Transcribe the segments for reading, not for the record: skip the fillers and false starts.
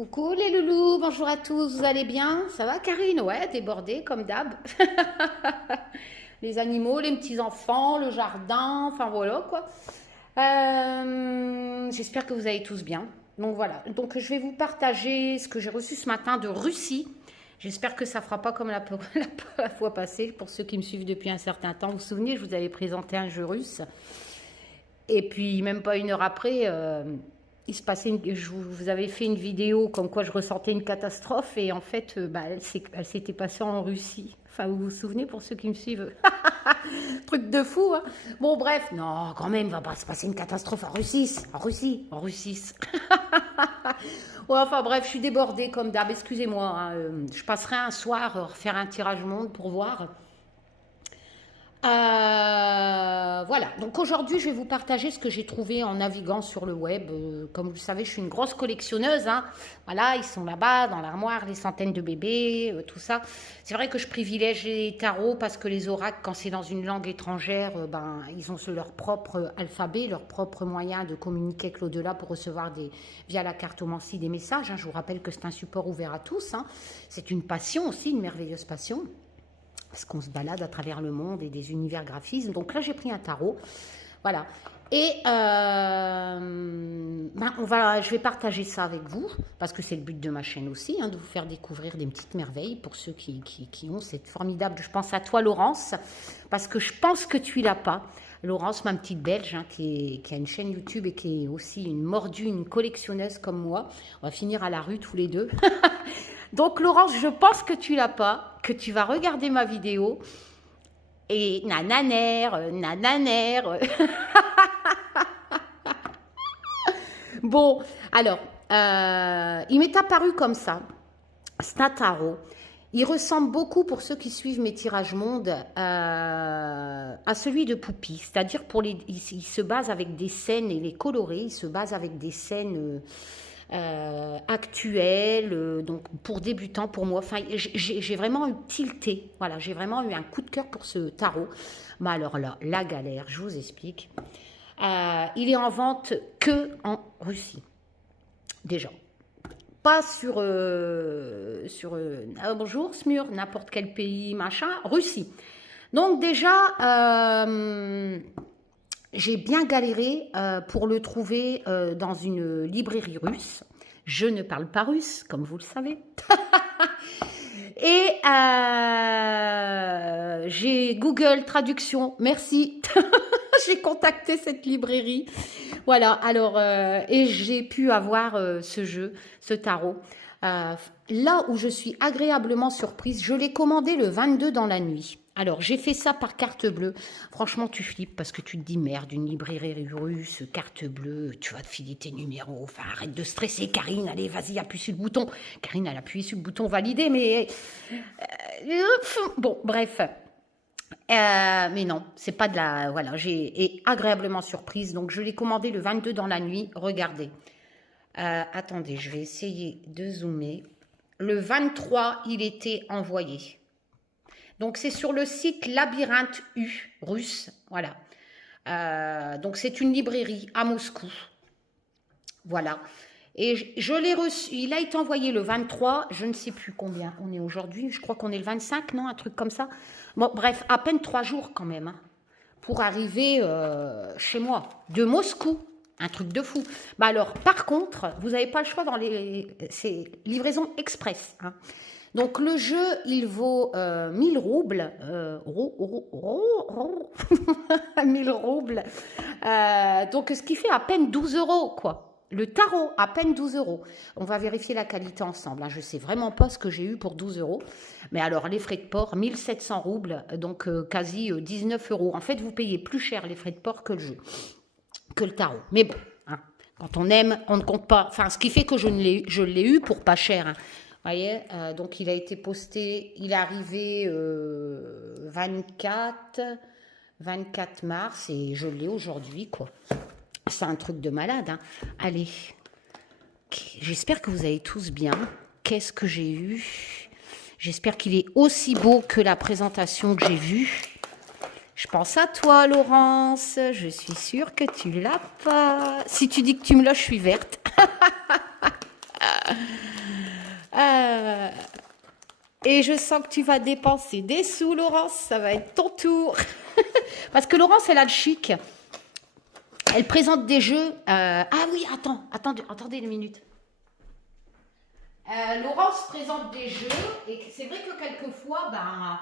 Coucou les loulous, bonjour à tous, vous allez bien? Ça va Karine? Ouais, débordée comme d'hab. Les animaux, les petits-enfants, le jardin, enfin voilà quoi. J'espère que vous allez tous bien. Donc voilà, donc je vais vous partager ce que j'ai reçu ce matin de Russie. J'espère que ça fera pas comme la fois passée. Pour ceux qui me suivent depuis un certain temps, vous vous souvenez, je vous avais présenté un jeu russe. Et puis, même pas une heure après, il se passait je vous avais fait une vidéo comme quoi je ressentais une catastrophe. Et en fait, elle s'était passée en Russie. Enfin, vous vous souvenez pour ceux qui me suivent? Truc de fou, hein. Bon, bref, non, quand même, va pas se passer une catastrophe en Russie. En Russie, en Russie. Ouais, enfin bref, je suis débordée comme d'hab, excusez-moi, hein. Je passerai un soir refaire un tirage monde pour voir. Voilà, donc aujourd'hui je vais vous partager ce que j'ai trouvé en naviguant sur le web. Comme vous le savez, je suis une grosse collectionneuse, hein. Voilà, ils sont là-bas dans l'armoire, les centaines de bébés, tout ça. C'est vrai que je privilège les tarots parce que les oracles, quand c'est dans une langue étrangère, ils ont leur propre alphabet, leur propre moyen de communiquer avec l'au-delà pour recevoir via la cartomancie des messages, hein. Je vous rappelle que c'est un support ouvert à tous, hein. C'est une passion aussi, une merveilleuse passion, parce qu'on se balade à travers le monde et des univers graphismes. Donc là, j'ai pris un tarot. Voilà. Et je vais partager ça avec vous, parce que c'est le but de ma chaîne aussi, hein, de vous faire découvrir des petites merveilles pour ceux qui ont cette formidable... Je pense à toi, Laurence, parce que je pense que tu l'as pas. Laurence, ma petite Belge, hein, qui a une chaîne YouTube et qui est aussi une mordue, une collectionneuse comme moi. On va finir à la rue tous les deux. Donc Laurence, je pense que tu l'as pas, que tu vas regarder ma vidéo et nananère. Bon, alors, il m'est apparu comme ça. C'est un tarot. Il ressemble beaucoup, pour ceux qui suivent mes tirages monde, à celui de Poupie. C'est-à-dire, il se base avec des scènes, et les colorés, il se base avec des scènes... actuelle, donc pour débutants, pour moi. Enfin, j'ai vraiment eu tilté. Voilà, j'ai vraiment eu un coup de cœur pour ce tarot. Mais alors là, la galère, je vous explique. Il est en vente que en Russie. Déjà. Pas bonjour, Smur, n'importe quel pays, machin, Russie. Donc déjà, j'ai bien galéré pour le trouver dans une librairie russe. Je ne parle pas russe, comme vous le savez. Et j'ai Google Traduction, merci. J'ai contacté cette librairie. Voilà, alors, et j'ai pu avoir ce jeu, ce tarot. Là où je suis agréablement surprise, je l'ai commandé le 22 dans la nuit. Alors, j'ai fait ça par carte bleue. Franchement, tu flippes parce que tu te dis, merde, une librairie russe, carte bleue, tu vas te filer tes numéros. Enfin, arrête de stresser, Karine. Allez, vas-y, appuie sur le bouton. Karine, elle a appuyé sur le bouton valider, mais... bon, bref. Mais non, c'est pas de la... Voilà, j'ai agréablement surprise. Donc, je l'ai commandé le 22 dans la nuit. Regardez. Attendez, je vais essayer de zoomer. Le 23, il était envoyé. Donc, c'est sur le site Labyrinthe U, russe. Voilà. Donc, c'est une librairie à Moscou. Voilà. Et je l'ai reçu. Il a été envoyé le 23. Je ne sais plus combien on est aujourd'hui. Je crois qu'on est le 25, non? Un truc comme ça. Bon, bref, à peine 3 jours quand même, hein, pour arriver chez moi. De Moscou. Un truc de fou. Bah alors, par contre, vous n'avez pas le choix dans c'est livraison express, hein. Donc, le jeu, il vaut 1000 roubles. 1000 roubles. Donc, ce qui fait à peine 12 euros, quoi. Le tarot, à peine 12 euros. On va vérifier la qualité ensemble, hein. Je ne sais vraiment pas ce que j'ai eu pour 12 euros. Mais alors, les frais de port, 1700 roubles, donc quasi 19 euros. En fait, vous payez plus cher les frais de port que le jeu, que le tarot. Mais bon, hein, quand on aime, on ne compte pas. Enfin, ce qui fait que je l'ai eu pour pas cher, hein. Vous voyez, donc il a été posté, il est arrivé 24 mars et je l'ai aujourd'hui, quoi. C'est un truc de malade, hein. Allez, j'espère que vous allez tous bien. Qu'est-ce que j'ai eu? J'espère qu'il est aussi beau que la présentation que j'ai vue. Je pense à toi, Laurence. Je suis sûre que tu l'as pas. Si tu dis que tu me l'as, je suis verte. Euh, et je sens que tu vas dépenser des sous, Laurence. Ça va être ton tour. Parce que Laurence, elle a le chic. Elle présente des jeux. Ah oui, attendez une minute. Laurence présente des jeux. Et c'est vrai que quelquefois, ben,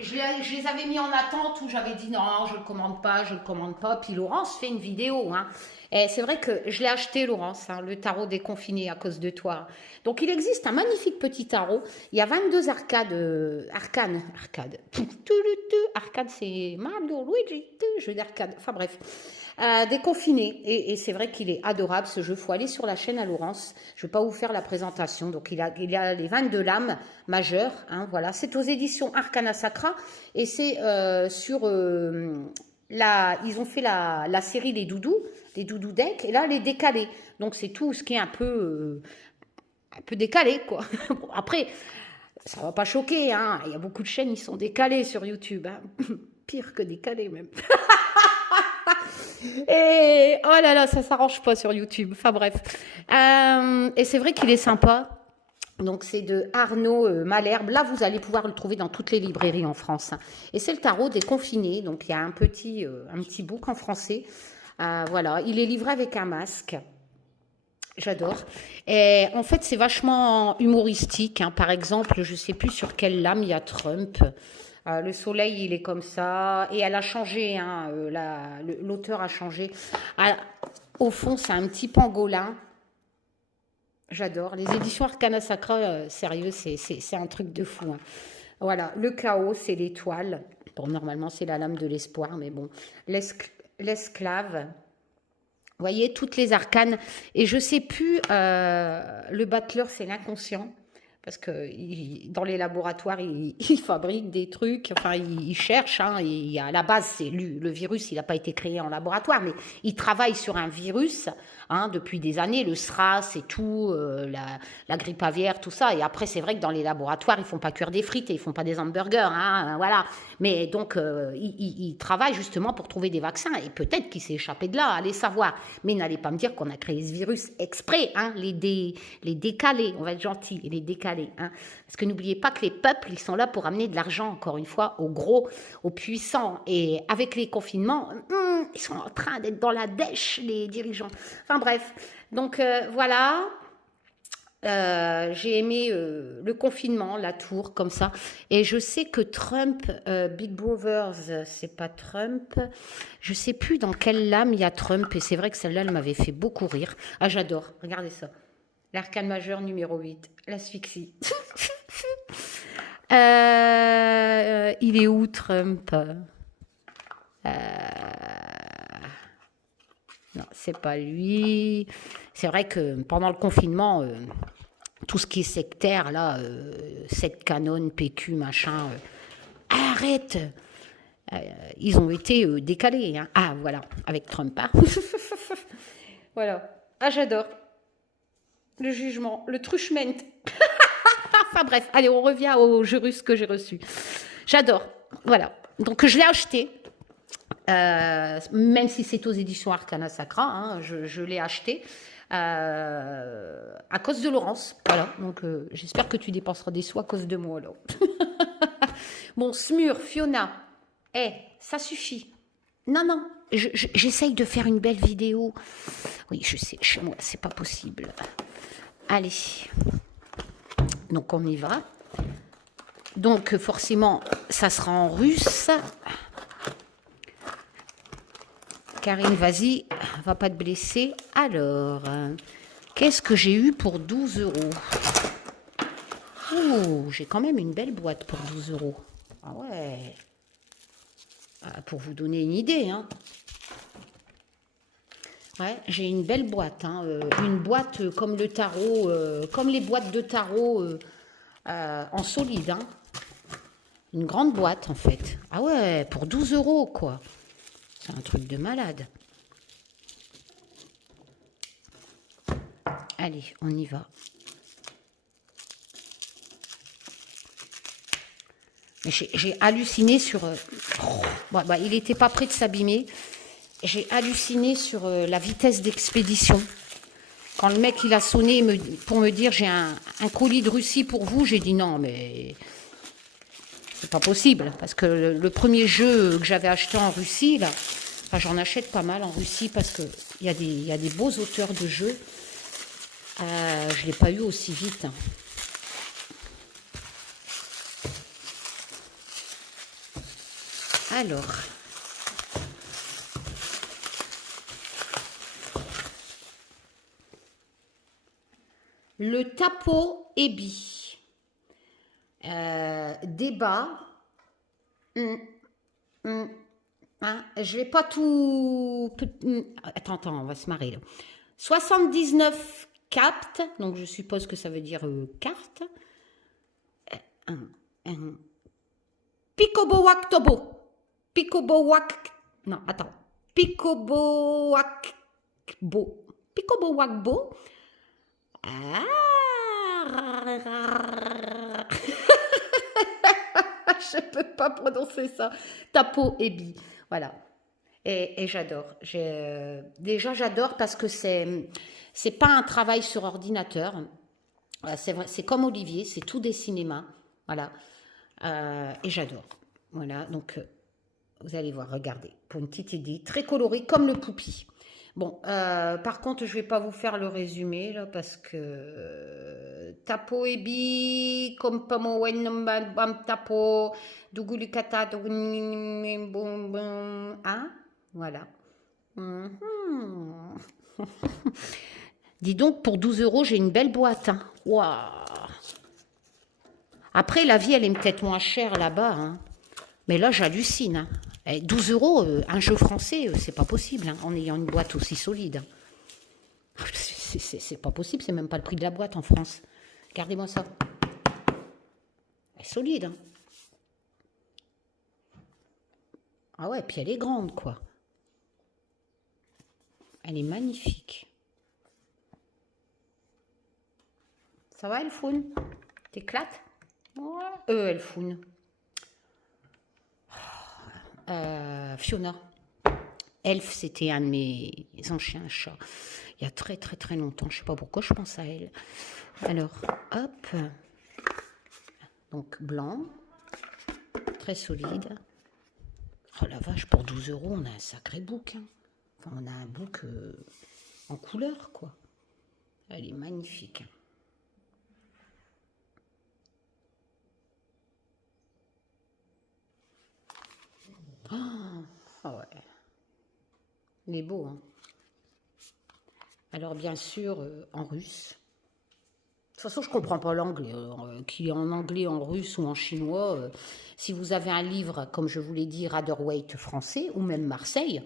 je les avais mis en attente où j'avais dit non, je ne le commande pas, je ne le commande pas. Puis Laurence fait une vidéo. Hein. Et c'est vrai que je l'ai acheté, Laurence, hein, le tarot déconfiné à cause de toi. Donc il existe un magnifique petit tarot. Il y a 22 arcanes. Arcade, c'est Mario, Luigi, jeu d'arcade. Enfin bref. Déconfiné. Et c'est vrai qu'il est adorable ce jeu. Il faut aller sur la chaîne à Laurence. Je ne vais pas vous faire la présentation. Donc il y a les 22 lames majeures. Hein, voilà. C'est aux éditions Arcana Sacra. Et c'est sur... ils ont fait la série des doudous decks. Et là, les décalés. Donc c'est tout ce qui est un peu décalé, quoi. Bon, après, ça ne va pas choquer. Hein. Il y a beaucoup de chaînes, ils sont décalés sur YouTube. Hein. Pire que décalés, même. Et oh là là, ça s'arrange pas sur YouTube. Enfin bref. Et c'est vrai qu'il est sympa. Donc c'est de Arnaud Malherbe. Là, vous allez pouvoir le trouver dans toutes les librairies en France. Et c'est le tarot déconfiné. Donc il y a un petit book en français. Voilà, il est livré avec un masque. J'adore. Et en fait, c'est vachement humoristique. Hein. Par exemple, je sais plus sur quelle lame il y a Trump. Le soleil, il est comme ça. Et elle a changé. Hein, l'auteur a changé. Au fond, c'est un petit pangolin. J'adore. Les éditions Arcana Sacra, sérieux, c'est un truc de fou. Hein. Voilà. Le chaos, c'est l'étoile. Bon, normalement, c'est la lame de l'espoir. Mais bon. L'esclave. Vous voyez, toutes les arcanes. Et je ne sais plus, le battleur, c'est l'inconscient. Parce que dans les laboratoires, ils fabriquent des trucs, enfin, ils cherchent. Hein, et à la base, c'est le virus, il n'a pas été créé en laboratoire, mais ils travaillent sur un virus hein, depuis des années, le SRAS et tout, la grippe aviaire, tout ça. Et après, c'est vrai que dans les laboratoires, ils ne font pas cuire des frites et ils ne font pas des hamburgers. Hein, voilà. Mais donc, ils travaillent justement pour trouver des vaccins. Et peut-être qu'il s'est échappé de là, allez savoir. Mais n'allez pas me dire qu'on a créé ce virus exprès, hein, les décalés, on va être gentil, les décalés. Hein. Parce que n'oubliez pas que les peuples, ils sont là pour amener de l'argent, encore une fois, aux gros, aux puissants. Et avec les confinements, ils sont en train d'être dans la dèche, les dirigeants. Enfin bref, donc voilà. J'ai aimé le confinement, la tour, comme ça. Et je sais que Trump, Big Brothers, c'est pas Trump. Je sais plus dans quelle lame il y a Trump. Et c'est vrai que celle-là, elle m'avait fait beaucoup rire. Ah, j'adore. Regardez ça. L'arcane majeur numéro 8, l'asphyxie. Il est où, Trump? Non, c'est pas lui. C'est vrai que pendant le confinement, tout ce qui est sectaire, là, cette canon, PQ, machin, arrête. Ils ont été décalés. Hein. Ah, voilà, avec Trump. Hein. Voilà. Ah, j'adore. Le jugement, le truchement. Enfin bref, allez, on revient au jeu russe que j'ai reçu. J'adore. Voilà. Donc je l'ai acheté. Même si c'est aux éditions Arcana Sacra, hein, je l'ai acheté à cause de Laurence. Voilà. Donc j'espère que tu dépenseras des sous à cause de moi. Alors. Bon, Smur, Fiona. Ça suffit. Non. J'essaye de faire une belle vidéo. Oui, je sais, chez moi, c'est pas possible. Allez. Donc, on y va. Donc, forcément, ça sera en russe. Karine, vas-y, va pas te blesser. Alors, qu'est-ce que j'ai eu pour 12 euros? Oh, j'ai quand même une belle boîte pour 12 euros. Ah ouais. Pour vous donner une idée, hein. Ouais, j'ai une belle boîte, hein, une boîte comme le tarot, comme les boîtes de tarot en solide, hein. Une grande boîte en fait. Ah ouais, pour 12 euros quoi. C'est un truc de malade. Allez, on y va. J'ai halluciné sur... il n'était pas prêt de s'abîmer. J'ai halluciné sur la vitesse d'expédition. Quand le mec il a sonné pour me dire j'ai un colis de Russie pour vous, j'ai dit non, mais c'est pas possible. Parce que le premier jeu que j'avais acheté en Russie, là, enfin, j'en achète pas mal en Russie parce qu'il y a des beaux auteurs de jeux. Je ne l'ai pas eu aussi vite. Alors. Le Tapo Ebi. Débat. Hein, je vais pas tout... Attends, on va se marrer là. 79 captes, donc je suppose que ça veut dire carte. Picobowak Tobo. Picobowak... Non, attends. Picobowak Bo. Picobowak Bo. Ah. Je ne peux pas prononcer ça. Tapo Ebi. Voilà. Et j'adore. Déjà, j'adore parce que c'est pas un travail sur ordinateur. C'est vrai, c'est comme Olivier, c'est tout des cinémas. Voilà. Et j'adore. Voilà. Donc, vous allez voir, regardez. Pour une petite idée, très colorée, comme le Poupi. Bon, par contre, je vais pas vous faire le résumé, là, parce que Tapo Ebi, comme Pamo Bam Tapo, Dugulikata, hein? Voilà. Dis donc, pour 12 euros, j'ai une belle boîte. Hein. Waouh. Après, la vie, elle est peut-être moins chère là-bas. Hein. Mais là, j'hallucine. Hein. 12 euros, un jeu français, c'est pas possible, hein, en ayant une boîte aussi solide. C'est pas possible, c'est même pas le prix de la boîte en France. Regardez-moi ça. Elle est solide. Hein. Ah ouais, puis elle est grande, quoi. Elle est magnifique. Ça va, Elfoun? T'éclates? Ouais. Elfoun. Fiona. Elf, c'était un de mes anciens chats. Il y a très très très longtemps. Je ne sais pas pourquoi je pense à elle. Alors, hop. Donc, blanc. Très solide. Oh la vache, pour 12 euros, on a un sacré book. Hein. Enfin, on a un book en couleur, quoi. Elle est magnifique. Oh ouais. Il est beau, hein. Alors, bien sûr, en russe. De toute façon, je ne comprends pas l'anglais. Qu'il est en anglais, en russe ou en chinois. Si vous avez un livre, comme je vous l'ai dit, Raderwaite français, ou même Marseille,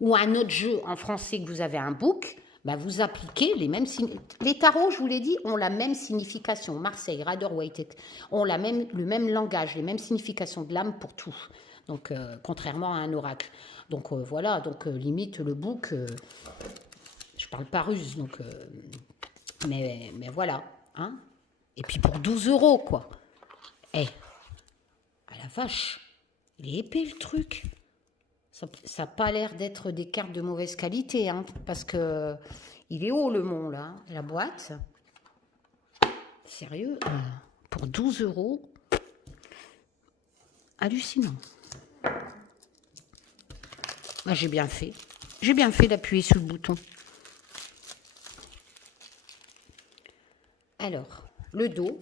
ou un autre jeu en français que vous avez un book, bah vous appliquez les mêmes... Les tarots, je vous l'ai dit, ont la même signification. Marseille, Raderwaite ont le même langage, les mêmes significations de l'âme pour tout. Donc, contrairement à un oracle. Donc, voilà. Donc, limite, le book... je parle pas russe, donc... mais voilà. Hein, et puis pour 12 euros, quoi. Eh, à la vache, il est épais le truc. Ça n'a pas l'air d'être des cartes de mauvaise qualité, hein, parce que il est haut le mont, là, la boîte. Sérieux, pour 12 euros, hallucinant. Bah, j'ai bien fait. J'ai bien fait d'appuyer sur le bouton. Alors, le dos,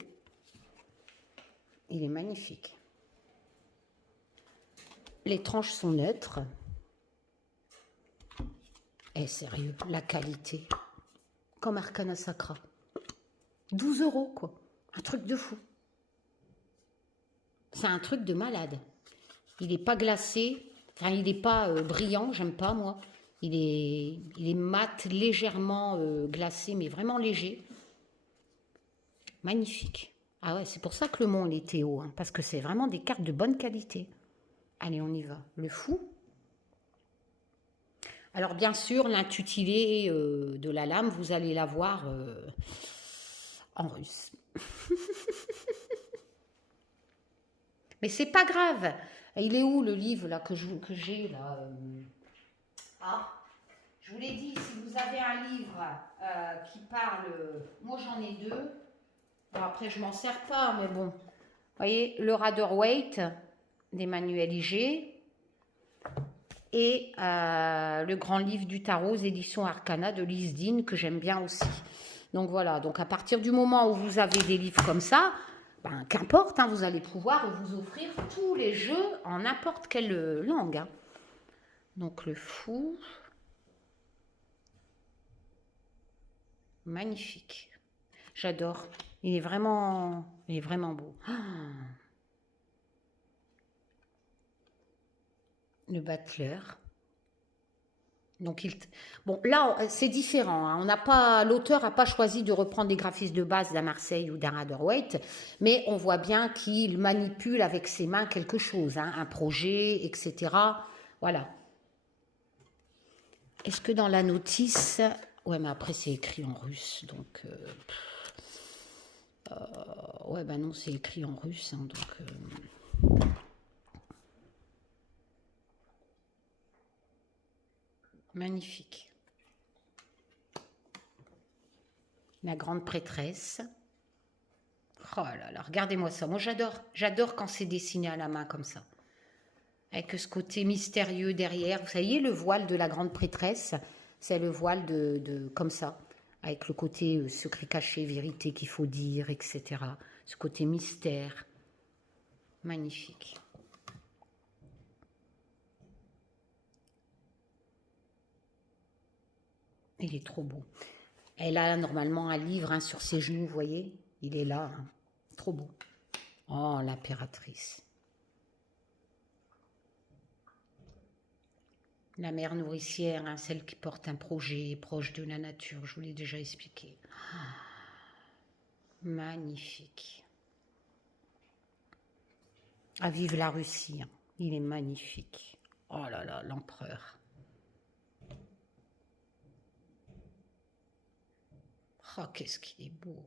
il est magnifique. Les tranches sont neutres. Eh, sérieux, la qualité. Comme Arcana Sacra. 12 euros, quoi. Un truc de fou. C'est un truc de malade. Il n'est pas glacé. Enfin, il n'est pas brillant, j'aime pas, moi. Il est mat, légèrement glacé, mais vraiment léger. Magnifique. Ah ouais, c'est pour ça que le mont, il était haut. Hein, parce que c'est vraiment des cartes de bonne qualité. Allez, on y va. Le fou. Alors, bien sûr, l'intitulé de la lame, vous allez la voir en russe. Mais c'est pas grave. Il est où le livre là que j'ai là Ah, Je vous l'ai dit, si vous avez un livre qui parle, moi j'en ai deux. Bon, après, je m'en sers pas, mais bon. Vous voyez, le Rider-Waite d'Emmanuel Iger et le grand livre du tarot, éditions Arcana de Lise Dean, que j'aime bien aussi. Donc voilà, donc à partir du moment où vous avez des livres comme ça, ben, qu'importe, hein, vous allez pouvoir vous offrir tous les jeux en n'importe quelle langue. Hein. Donc le fou, magnifique. J'adore. Il est vraiment beau. Ah. Le battleur. Donc bon là c'est différent. Hein. L'auteur n'a pas choisi de reprendre les graphismes de base d'un Marseille ou d'un Rider-Waite, mais on voit bien qu'il manipule avec ses mains quelque chose, hein, un projet, etc. Voilà. Est-ce que dans la notice, ouais, mais après c'est écrit en russe, donc ouais, ben non, c'est écrit en russe, hein, donc. Magnifique. La grande prêtresse. Oh là là, regardez-moi ça. Moi, j'adore quand c'est dessiné à la main comme ça. Avec ce côté mystérieux derrière. Vous voyez, le voile de la grande prêtresse, c'est le voile comme ça. Avec le côté secret caché, vérité qu'il faut dire, etc. Ce côté mystère. Magnifique. Il est trop beau. Elle a normalement un livre hein, sur ses genoux, vous voyez. Il est là. Hein. Trop beau. Oh, l'impératrice. La mère nourricière, hein, celle qui porte un projet proche de la nature, je vous l'ai déjà expliqué. Magnifique. Ah, vive la Russie, hein. Il est magnifique. Oh là là, l'empereur. Oh, qu'est-ce qu'il est beau.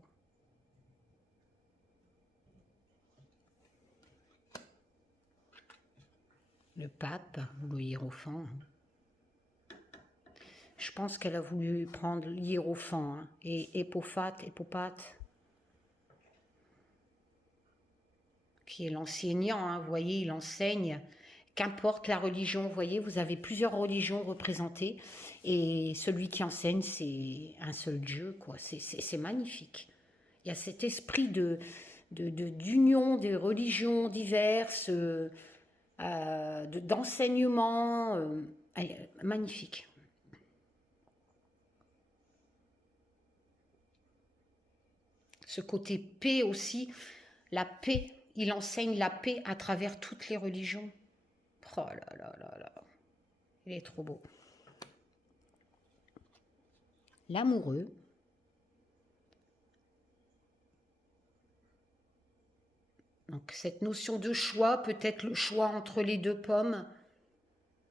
Le pape, ou le hiérophant. Je pense qu'elle a voulu prendre l'hiérophant hein, et Épophate, qui est l'enseignant, hein, vous voyez, il enseigne, qu'importe la religion, vous voyez, vous avez plusieurs religions représentées, et celui qui enseigne, c'est un seul Dieu, quoi, c'est magnifique. Il y a cet esprit d'union des religions diverses, d'enseignement, magnifique. Ce côté paix aussi, la paix, il enseigne la paix à travers toutes les religions. Oh là là là là, il est trop beau. L'amoureux. Donc cette notion de choix, peut-être le choix entre les deux pommes,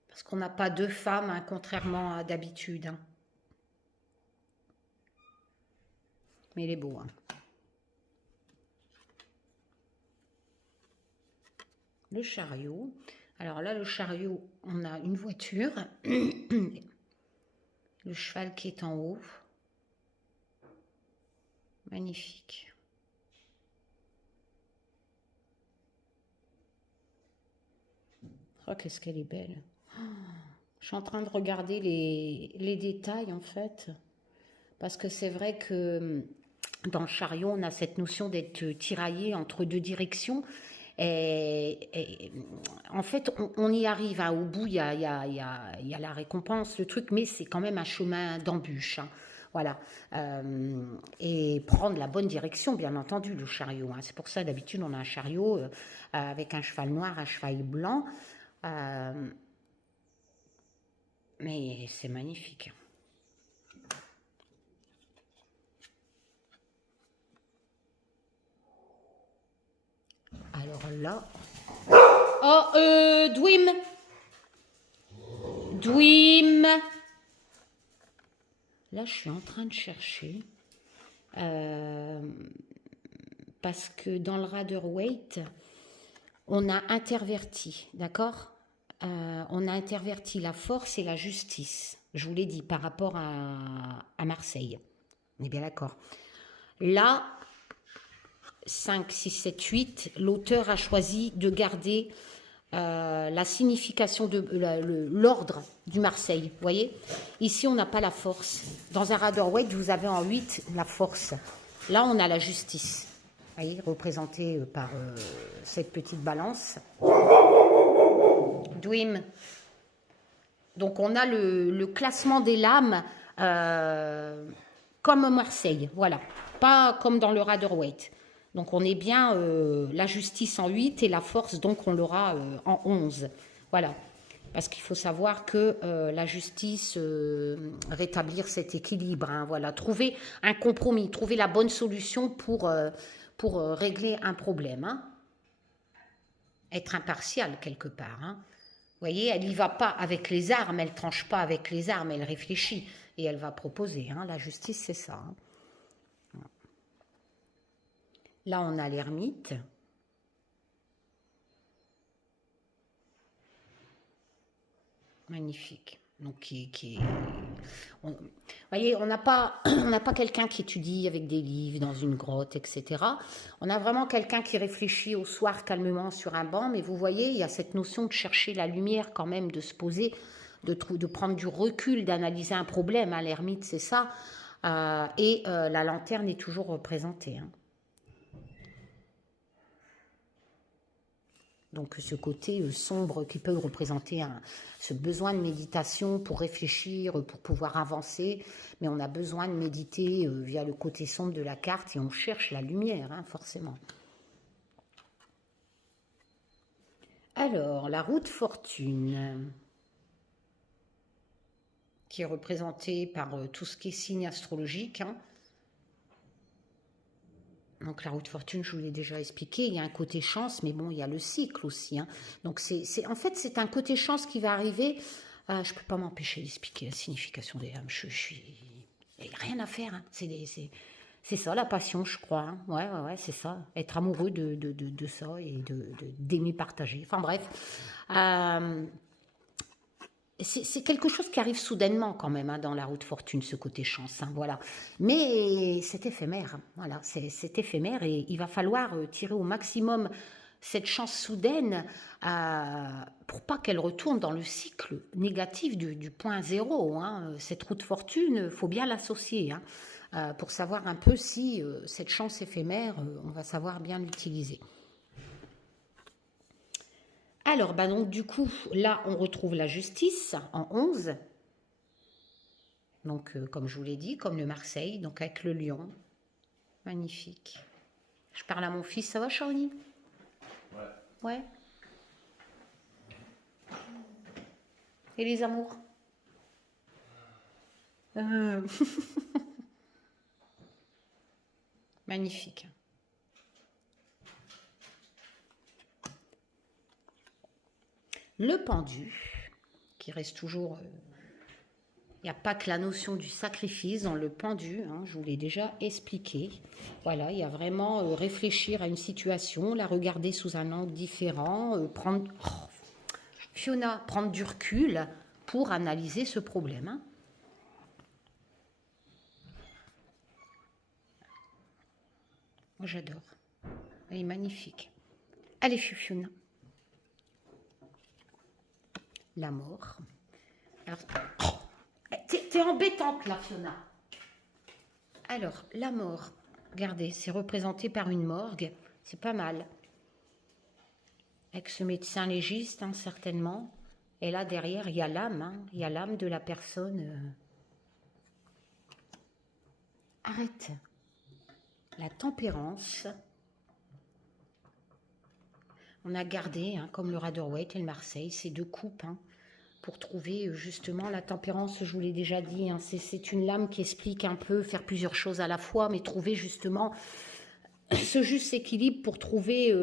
parce qu'on n'a pas deux femmes, hein, contrairement à d'habitude. Hein. Mais il est beau. Hein. Le chariot. Alors là, le chariot, on a une voiture. Le cheval qui est en haut. Magnifique. Oh, qu'est-ce qu'elle est belle. Oh, je suis en train de regarder les détails, en fait. Parce que c'est vrai que dans le chariot, on a cette notion d'être tiraillé entre deux directions. Et en fait, on y arrive. Hein, au bout, il y a la récompense, le truc, mais c'est quand même un chemin d'embûche. Hein, voilà. Et prendre la bonne direction, bien entendu, le chariot. Hein. C'est pour ça, d'habitude, on a un chariot avec un cheval noir, un cheval blanc. Mais c'est magnifique. Alors là... Oh, Dwim. Là, je suis en train de chercher. Parce que dans le Rider-Waite, on a interverti, d'accord on a interverti la force et la justice. Je vous l'ai dit, par rapport à Marseille. On est bien d'accord. Là, 5, 6, 7, 8, l'auteur a choisi de garder la signification de l'ordre du Marseille. Vous voyez, ici, on n'a pas la force. Dans un Rider-Waite, vous avez en 8 la force. Là, on a la justice. Vous voyez, représentée par cette petite balance. Dwim. Donc, on a le classement des lames comme Marseille. Voilà. Pas comme dans le Rider-Waite. Donc, on est bien la justice en 8 et la force, donc, on l'aura en 11. Voilà. Parce qu'il faut savoir que la justice, rétablir cet équilibre, hein, voilà. Trouver un compromis, trouver la bonne solution pour régler un problème. Hein. Être impartial, quelque part. Hein. Vous voyez, elle n'y va pas avec les armes, elle ne tranche pas avec les armes, elle réfléchit et elle va proposer. Hein. La justice, c'est ça. Hein. Là, on a l'ermite. Magnifique. Donc, vous voyez, on n'a pas quelqu'un qui étudie avec des livres dans une grotte, etc. On a vraiment quelqu'un qui réfléchit au soir calmement sur un banc. Mais vous voyez, il y a cette notion de chercher la lumière quand même, de se poser, de prendre du recul, d'analyser un problème. Hein, l'ermite, c'est ça. La lanterne est toujours représentée. Hein. Donc ce côté sombre qui peut représenter ce besoin de méditation pour réfléchir, pour pouvoir avancer. Mais on a besoin de méditer via le côté sombre de la carte et on cherche la lumière, hein, forcément. Alors, la roue de fortune, qui est représentée par tout ce qui est signe astrologique, hein. Donc la roue de fortune, je vous l'ai déjà expliqué, il y a un côté chance, mais bon, il y a le cycle aussi. Hein. Donc en fait, c'est un côté chance qui va arriver. Je ne peux pas m'empêcher d'expliquer la signification des âmes. Il n'y a rien à faire. Hein. C'est ça la passion, je crois. Hein. Ouais, c'est ça. Être amoureux de ça et d'aimer partager. Enfin bref. C'est quelque chose qui arrive soudainement quand même hein, dans la roue de fortune, ce côté chance, hein, voilà. Mais c'est éphémère, voilà, c'est éphémère et il va falloir tirer au maximum cette chance soudaine pour pas qu'elle retourne dans le cycle négatif du point zéro. Hein. Cette roue de fortune, il faut bien l'associer hein, pour savoir un peu si cette chance éphémère, on va savoir bien l'utiliser. Alors, donc du coup, là, on retrouve la justice en 11. Donc, comme je vous l'ai dit, comme le Marseille, donc avec le lion. Magnifique. Je parle à mon fils, ça va, Shawnee? Ouais. Et les amours Magnifique. Le pendu, qui reste toujours... Il n'y a pas que la notion du sacrifice dans le pendu, hein, je vous l'ai déjà expliqué. Voilà, il y a vraiment réfléchir à une situation, la regarder sous un angle différent, Fiona, prendre du recul pour analyser ce problème. Hein. Moi, j'adore. Elle est magnifique. Allez, Fiona. La mort. Alors, t'es embêtante, là, Fiona. Alors, la mort. Regardez, c'est représenté par une morgue. C'est pas mal. Avec ce médecin légiste, hein, certainement. Et là, derrière, il y a l'âme. Hein. Il y a l'âme de la personne. Arrête. La tempérance. On a gardé, hein, comme le Rider-Waite et le Marseille, ces deux coupes, hein, pour trouver justement la tempérance, je vous l'ai déjà dit, hein, c'est une lame qui explique un peu faire plusieurs choses à la fois, mais trouver justement ce juste équilibre pour trouver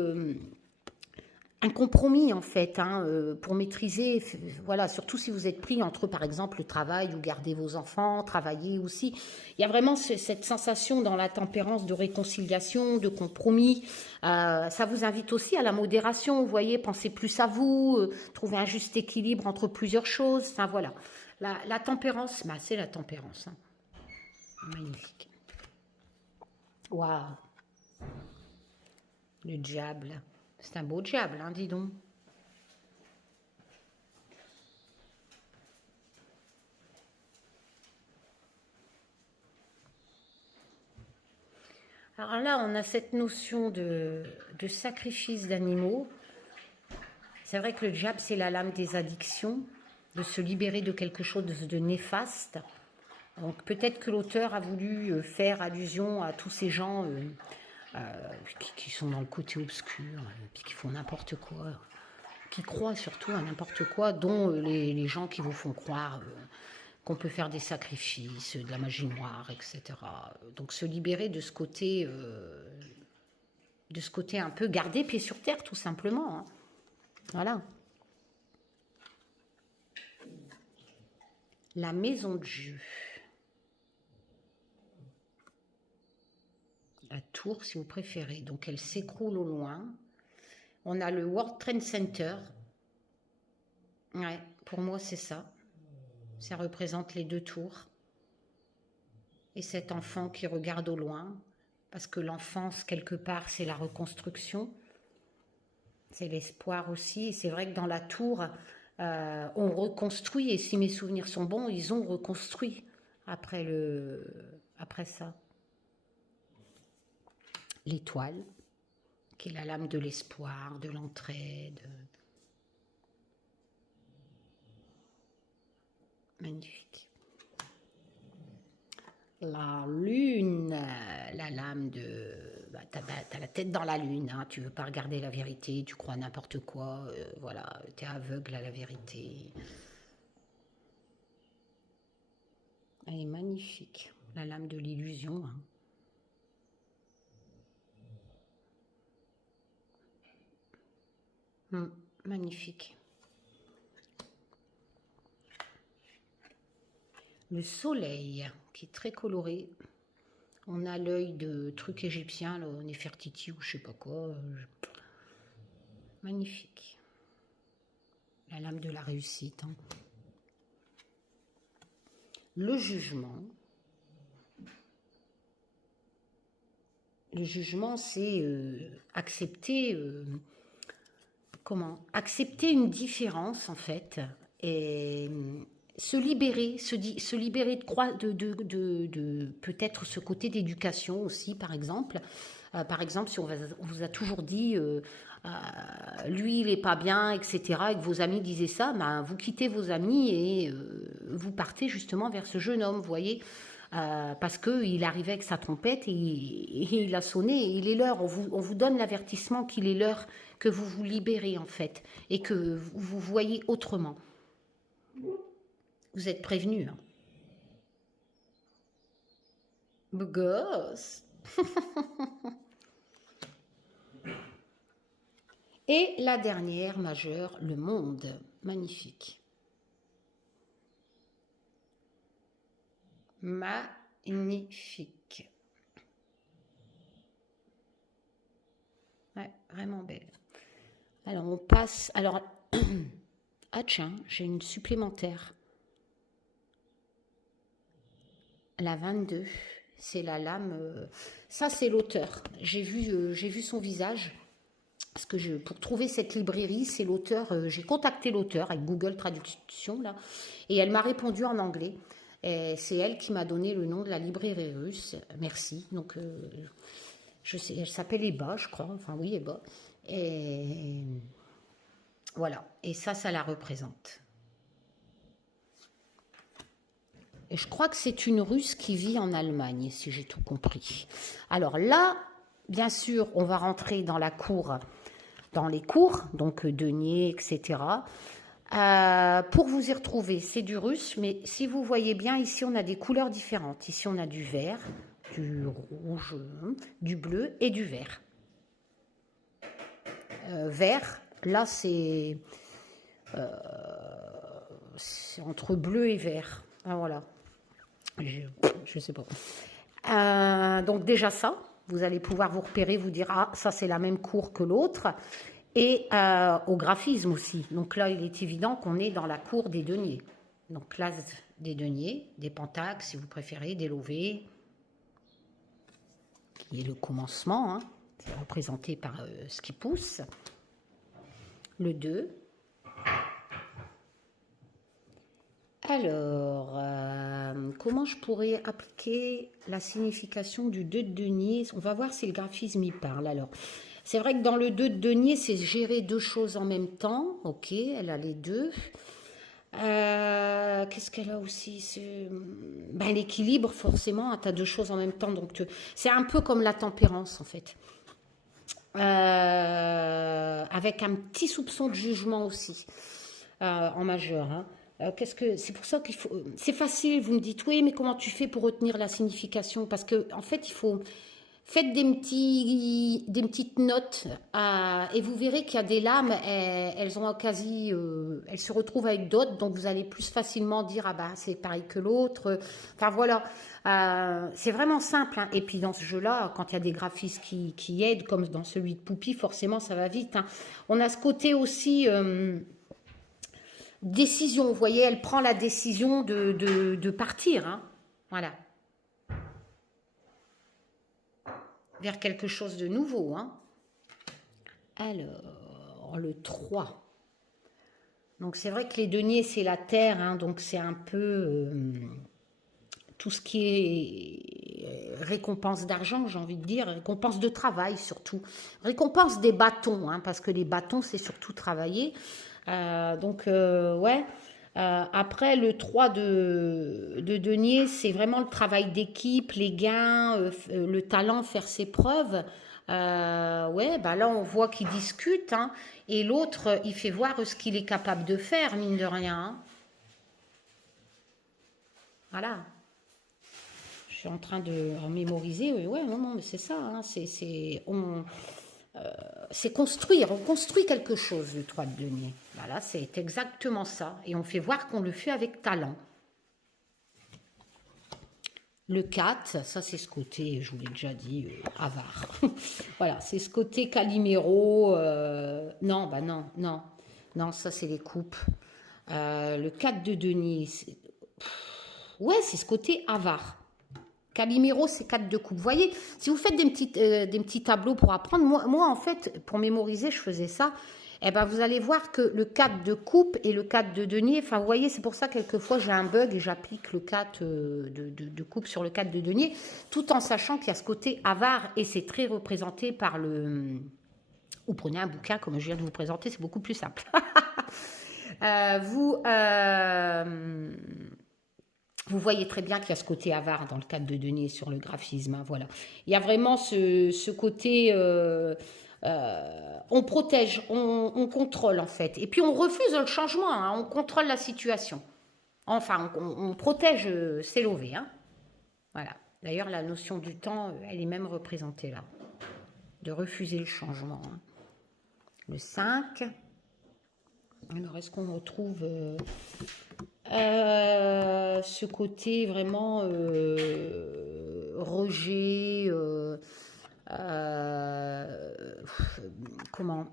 un compromis en fait, hein, pour maîtriser, voilà, surtout si vous êtes pris entre par exemple le travail ou garder vos enfants, travailler aussi. Il y a vraiment cette sensation dans la tempérance de réconciliation, de compromis. Ça vous invite aussi à la modération, vous voyez, pensez plus à vous, trouver un juste équilibre entre plusieurs choses, enfin voilà. La tempérance, bah, c'est la tempérance. Hein. Magnifique. Waouh. Le diable. C'est un beau diable, hein, dis donc. Alors là, on a cette notion de sacrifice d'animaux. C'est vrai que le diable, c'est la lame des addictions, de se libérer de quelque chose de néfaste. Donc peut-être que l'auteur a voulu faire allusion à tous ces gens qui sont dans le côté obscur, puis qui font n'importe quoi, qui croient surtout à n'importe quoi, dont les gens qui vous font croire qu'on peut faire des sacrifices, de la magie noire, etc. Donc se libérer de ce côté un peu garder pied sur terre, tout simplement. Hein. Voilà. La maison de Dieu. La tour, si vous préférez. Donc, elle s'écroule au loin. On a le World Trade Center. Ouais, pour moi, c'est ça. Ça représente les deux tours. Et cet enfant qui regarde au loin. Parce que l'enfance, quelque part, c'est la reconstruction. C'est l'espoir aussi. Et c'est vrai que dans la tour, on reconstruit. Et si mes souvenirs sont bons, ils ont reconstruit après ça. L'étoile, qui est la lame de l'espoir, de l'entraide. Magnifique. La lune, la lame de... Bah, t'as la tête dans la lune, hein, tu veux pas regarder la vérité, tu crois n'importe quoi, voilà, t'es aveugle à la vérité. Elle est magnifique, la lame de l'illusion. Hein. Magnifique. Le soleil, qui est très coloré. On a l'œil de truc égyptien, là, Néfertiti ou je sais pas quoi. Magnifique. La lame de la réussite. Hein. Le jugement. Le jugement, c'est accepter... accepter une différence, en fait, et se libérer de peut-être ce côté d'éducation aussi, par exemple. Par exemple, si on vous a toujours dit lui, il n'est pas bien, etc., et que vos amis disaient ça, ben, vous quittez vos amis et vous partez justement vers ce jeune homme, vous voyez, parce qu'il arrivait avec sa trompette et il a sonné, et il est l'heure, on vous donne l'avertissement qu'il est l'heure que vous vous libérez en fait, et que vous voyez autrement. Vous êtes prévenus. Hein. Beau gosse. Et la dernière majeure, le monde. Magnifique. Magnifique. Ouais, vraiment belle. Alors, on passe... Alors, ah tiens, j'ai une supplémentaire. La 22, c'est la lame... ça, c'est l'auteur. J'ai vu son visage. Parce que pour trouver cette librairie, c'est l'auteur... j'ai contacté l'auteur avec Google Traduction, là. Et elle m'a répondu en anglais. C'est elle qui m'a donné le nom de la librairie russe. Merci. Donc, je sais, elle s'appelle Eba, je crois. Enfin, oui, Eba. Et voilà. Et ça la représente. Et je crois que c'est une Russe qui vit en Allemagne, si j'ai tout compris. Alors là, bien sûr, on va rentrer dans la cour, dans les cours, donc denier, etc. Pour vous y retrouver, c'est du russe, mais si vous voyez bien, ici, on a des couleurs différentes. Ici, on a du vert, du rouge, du bleu et du vert. Vert, là, c'est entre bleu et vert. Ah, voilà. Je sais pas. Donc déjà ça, vous allez pouvoir vous repérer, vous dire ah ça c'est la même cour que l'autre, et au graphisme aussi. Donc là il est évident qu'on est dans la cour des deniers. Donc l'as des deniers, des pentacles si vous préférez, des lovés, qui est le commencement, hein, c'est représenté par ce qui pousse. Le 2. Alors, comment je pourrais appliquer la signification du 2 de denier? On va voir si le graphisme y parle. Alors, c'est vrai que dans le 2 de denier, c'est gérer deux choses en même temps. Ok, elle a les deux. Qu'est-ce qu'elle a aussi? Ben, l'équilibre, forcément, tu as deux choses en même temps. Donc, c'est un peu comme la tempérance, en fait. Avec un petit soupçon de jugement aussi, en majeur. Hein. C'est pour ça qu'il faut. C'est facile, vous me dites, oui, mais comment tu fais pour retenir la signification? Parce que, en fait, il faut. Faites des petites notes et vous verrez qu'il y a des lames, elles ont quasi, elles se retrouvent avec d'autres, donc vous allez plus facilement dire ah bah c'est pareil que l'autre. Enfin voilà, c'est vraiment simple. Hein. Et puis dans ce jeu-là, quand il y a des graphismes qui aident, comme dans celui de Poupie, forcément ça va vite. Hein. On a ce côté aussi décision. Vous voyez, elle prend la décision de partir. Hein. Voilà. Vers quelque chose de nouveau. Hein. Alors, le 3. Donc, c'est vrai que les deniers, c'est la terre. Hein, donc, c'est un peu tout ce qui est récompense d'argent, j'ai envie de dire. Récompense de travail, surtout. Récompense des bâtons. Hein, parce que les bâtons, c'est surtout travailler. Ouais. Après, le 3 de denier, c'est vraiment le travail d'équipe, les gains, le talent, faire ses preuves. Ouais, bah là, on voit qu'il discute. Hein, et l'autre, il fait voir ce qu'il est capable de faire, mine de rien. Hein. Voilà. Je suis en train de mémoriser. Ouais, non, mais c'est ça. Hein, c'est construire, on construit quelque chose, le 3 de denier. Voilà, c'est exactement ça. Et on fait voir qu'on le fait avec talent. Le 4, ça c'est ce côté, je vous l'ai déjà dit, avare. Voilà, c'est ce côté Calimero. Non, bah non, non. Non, ça c'est les coupes. Le 4 de denier, ouais, c'est ce côté avare. Calimero, c'est 4 de coupe. Vous voyez, si vous faites des petits tableaux pour apprendre, moi, en fait, pour mémoriser, je faisais ça. Eh ben, vous allez voir que le 4 de coupe et le 4 de denier, enfin, vous voyez, c'est pour ça, quelquefois, j'ai un bug et j'applique le 4 de coupe sur le 4 de denier, tout en sachant qu'il y a ce côté avare et c'est très représenté par le... Ou prenez un bouquin, comme je viens de vous présenter, c'est beaucoup plus simple. Vous voyez très bien qu'il y a ce côté avare dans le cadre de denier sur le graphisme. Hein, voilà. Il y a vraiment ce côté... on protège, on contrôle en fait. Et puis on refuse le changement, hein, on contrôle la situation. Enfin, on protège ses lovés. Hein. Voilà. D'ailleurs, la notion du temps, elle est même représentée là. De refuser le changement. Hein. Le 5. Alors, est-ce qu'on retrouve... ce côté vraiment rejet, comment,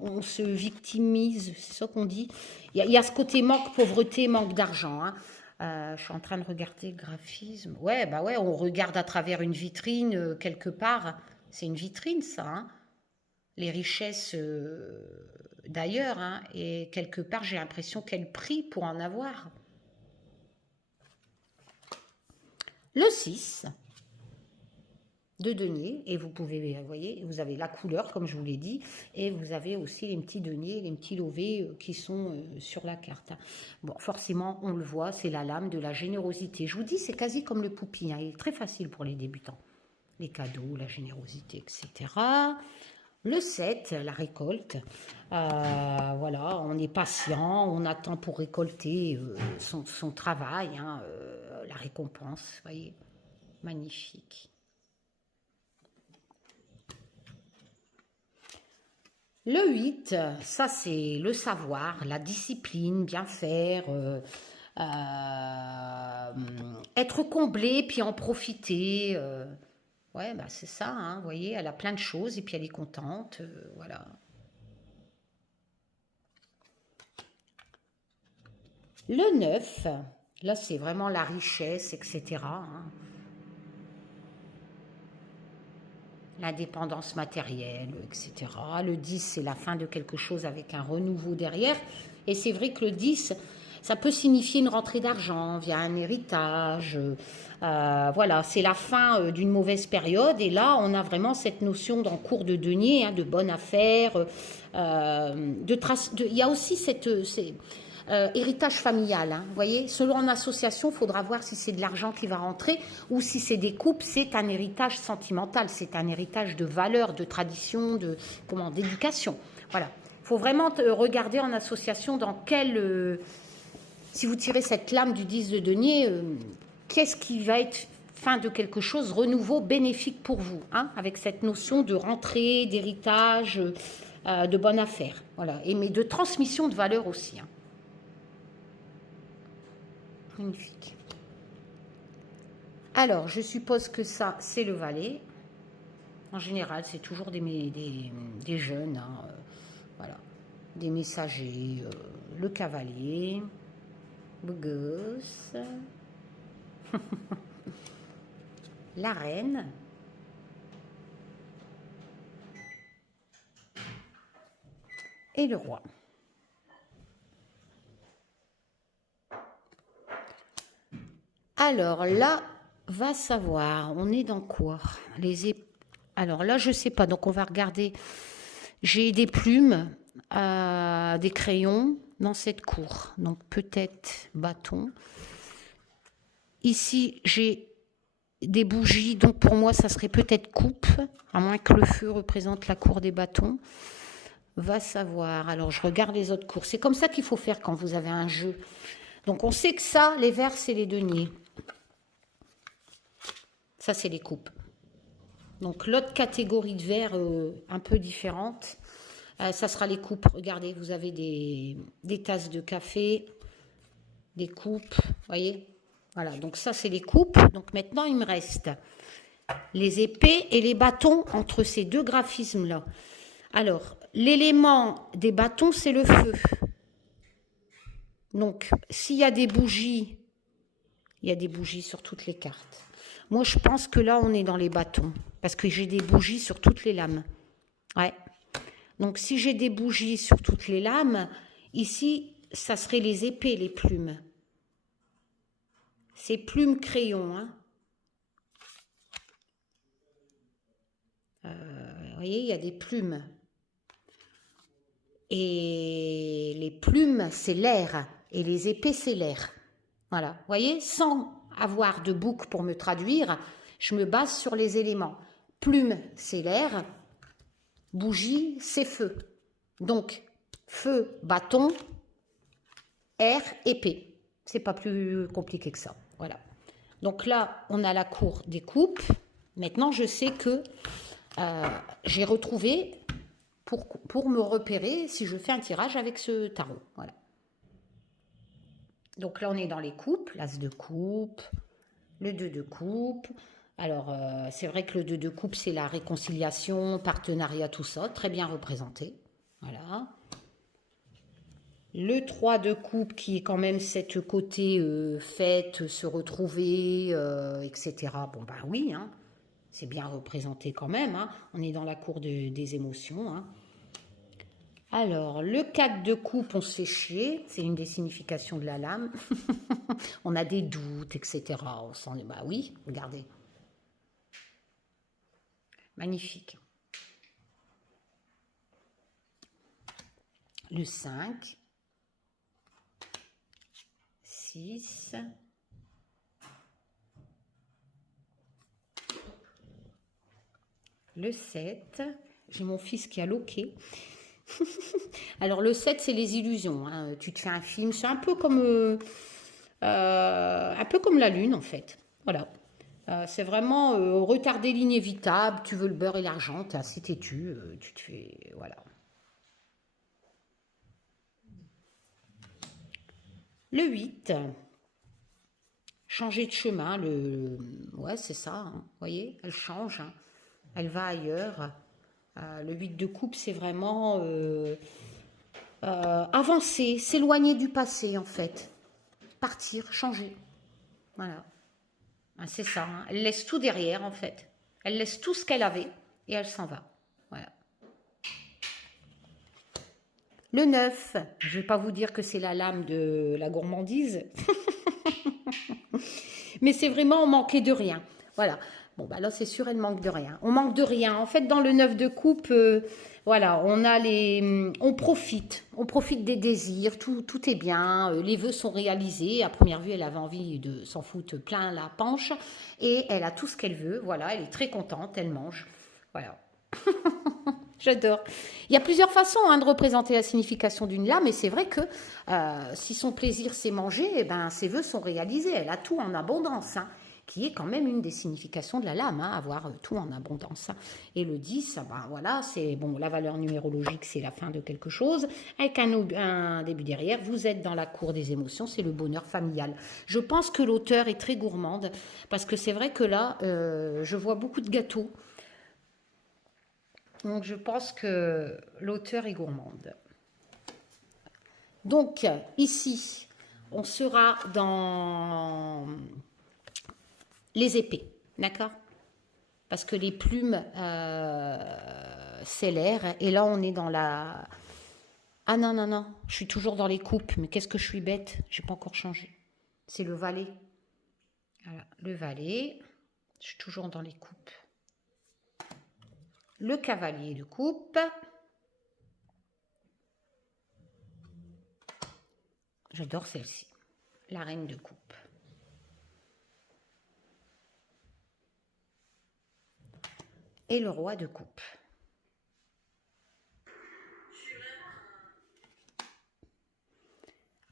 on se victimise, c'est ça qu'on dit. Il y a ce côté manque, pauvreté, manque d'argent. Hein. Je suis en train de regarder le graphisme. Ouais, bah ouais, on regarde à travers une vitrine quelque part. C'est une vitrine, ça. Hein. Les richesses d'ailleurs, hein, et quelque part j'ai l'impression qu'elle prie pour en avoir. Le 6 de denier, et vous pouvez, vous voyez, vous avez la couleur comme je vous l'ai dit, et vous avez aussi les petits deniers, les petits lovés qui sont sur la carte. Bon, forcément, on le voit, c'est la lame de la générosité. Je vous dis, c'est quasi comme le poupille, hein, il est très facile pour les débutants. Les cadeaux, la générosité, etc. Le 7, la récolte, voilà, on est patient, on attend pour récolter son travail, hein, la récompense, vous voyez, magnifique. Le 8, ça c'est le savoir, la discipline, bien faire, être comblé puis en profiter. Ouais, bah c'est ça, hein, vous voyez, elle a plein de choses et puis elle est contente, voilà. Le 9, là c'est vraiment la richesse, etc. hein. L'indépendance matérielle, etc. Le 10, c'est la fin de quelque chose avec un renouveau derrière. Et c'est vrai que le 10, ça peut signifier une rentrée d'argent via un héritage. Voilà, c'est la fin d'une mauvaise période. Et là, on a vraiment cette notion d'en cours de denier, hein, de bonne affaire. Il y a aussi cette... héritage familial, hein, vous voyez, selon en association, il faudra voir si c'est de l'argent qui va rentrer ou si c'est des couples, c'est un héritage sentimental, c'est un héritage de valeurs, de tradition, d'éducation. Voilà, il faut vraiment regarder en association dans quel, si vous tirez cette lame du 10 de denier, qu'est-ce qui va être fin de quelque chose, renouveau, bénéfique pour vous, hein, avec cette notion de rentrée, d'héritage, de bonne affaire, voilà, mais de transmission de valeurs aussi, hein. Magnifique. Alors, je suppose que ça, c'est le valet. En général, c'est toujours des jeunes, hein, voilà, des messagers. Le cavalier, le gosse, la reine, et le roi. Alors là, va savoir, on est dans quoi? Alors là, je sais pas, donc on va regarder. J'ai des plumes, des crayons dans cette cour, donc peut-être bâton. Ici, j'ai des bougies, donc pour moi, ça serait peut-être coupe, à moins que le feu représente la cour des bâtons. Va savoir. Alors, je regarde les autres cours. C'est comme ça qu'il faut faire quand vous avez un jeu. Donc, on sait que ça, les verres, c'est les deniers. Ça, c'est les coupes. Donc, l'autre catégorie de verres un peu différente, ça sera les coupes. Regardez, vous avez des tasses de café, des coupes, voyez. Voilà, donc ça, c'est les coupes. Donc, maintenant, il me reste les épées et les bâtons entre ces deux graphismes-là. Alors, l'élément des bâtons, c'est le feu. Donc, s'il y a des bougies, il y a des bougies sur toutes les cartes. Moi, je pense que là, on est dans les bâtons, parce que j'ai des bougies sur toutes les lames. Ouais. Donc, si j'ai des bougies sur toutes les lames, ici, ça serait les épées, les plumes. C'est plumes crayons, hein. Vous voyez, il y a des plumes. Et les plumes, c'est l'air. Et les épées, c'est l'air. Voilà. Vous voyez, sans avoir de boucle pour me traduire, je me base sur les éléments. Plume, c'est l'air. Bougie, c'est feu. Donc, feu, bâton, air, épée. C'est pas plus compliqué que ça. Voilà. Donc là, on a la cour des coupes. Maintenant, je sais que j'ai retrouvé pour me repérer si je fais un tirage avec ce tarot. Voilà. Donc là, on est dans les coupes, l'as de coupe, le 2 de coupe. Alors, c'est vrai que le 2 de coupe, c'est la réconciliation, partenariat, tout ça, très bien représenté. Voilà. Le 3 de coupe, qui est quand même cette côté fête, se retrouver, etc. Bon, ben oui, hein, c'est bien représenté quand même. Hein. On est dans la cour des émotions. Hein. Alors, le 4 de coupe, on se fait chier. C'est une des significations de la lame. On a des doutes, etc. On s'en est... Bah oui, regardez. Magnifique. Le 5. 6. Le 7. J'ai mon fils qui a loqué. Alors le 7, c'est les illusions. Hein. Tu te fais un film, c'est un peu comme la lune en fait. Voilà. C'est vraiment retarder l'inévitable. Tu veux le beurre et l'argent, t'es assez têtu, tu te fais... Voilà. Le 8. Changer de chemin. Ouais, c'est ça. Hein. Vous voyez, elle change. Hein. Elle va ailleurs. Le 8 de coupe, c'est vraiment avancer, s'éloigner du passé, en fait. partir, changer. Voilà. Ah, c'est ça, hein. Elle laisse tout derrière, en fait. Elle laisse tout ce qu'elle avait et elle s'en va. Voilà. Le 9, je ne vais pas vous dire que c'est la lame de la gourmandise, mais c'est vraiment on manquait de rien. Voilà. Bon, bah là, c'est sûr, elle manque de rien. On manque de rien. En fait, dans le 9 de coupe, voilà, on profite des désirs, tout est bien, les vœux sont réalisés. À première vue, elle avait envie de s'en foutre plein la panche et elle a tout ce qu'elle veut. Voilà, elle est très contente, elle mange. Voilà. J'adore. Il y a plusieurs façons hein, de représenter la signification d'une lame, et c'est vrai que si son plaisir c'est manger, eh ben, ses vœux sont réalisés. Elle a tout en abondance, hein, qui est quand même une des significations de la lame, hein, avoir tout en abondance. Et le 10, ben, voilà, c'est bon, la valeur numérologique, c'est la fin de quelque chose, avec un début derrière. Vous êtes dans la cour des émotions, c'est le bonheur familial. Je pense que l'auteur est très gourmande, parce que c'est vrai que là, je vois beaucoup de gâteaux. Donc, je pense que l'auteur est gourmande. Donc, ici, on sera dans les épées, d'accord? Parce que les plumes, c'est l'air. Et là, on est dans la... Ah non, non, non, je suis toujours dans les coupes. Mais qu'est-ce que je suis bête? Je n'ai pas encore changé. C'est le valet. Voilà, le valet. Je suis toujours dans les coupes. Le cavalier de coupe. J'adore celle-ci. La reine de coupe. Et le roi de coupe.